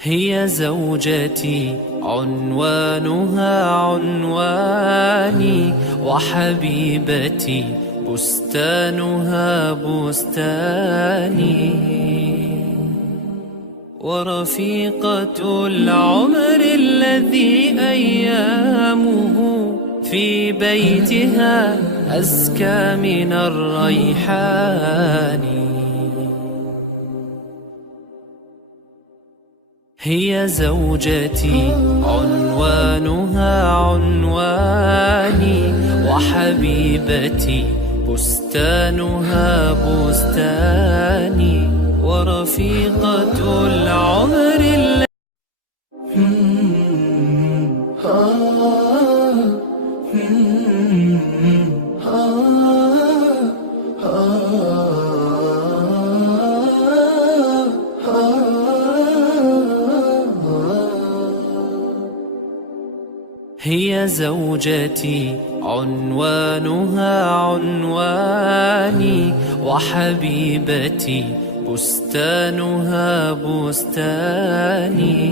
هي زوجتي عنوانها عنواني، وحبيبتي بستانها بستاني، ورفيقة العمر الذي أيامه في بيتها أزكى من الريحان. هي زوجتي عنوانها عنواني، وحبيبتي بستانها بستاني، ورفيقة العمر هي زوجتي عنوانها عنواني، وحبيبتي بستانها بستاني،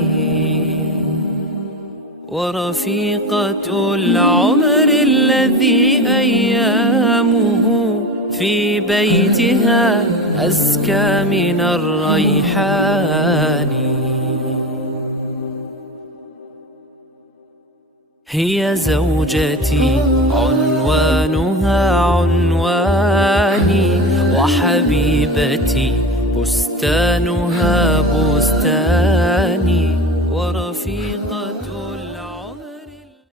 ورفيقة العمر الذي أيامه في بيتها أزكى من الريحان. هي زوجتي عنوانها عنواني، وحبيبتي بستانها بستاني، ورفيقة العمر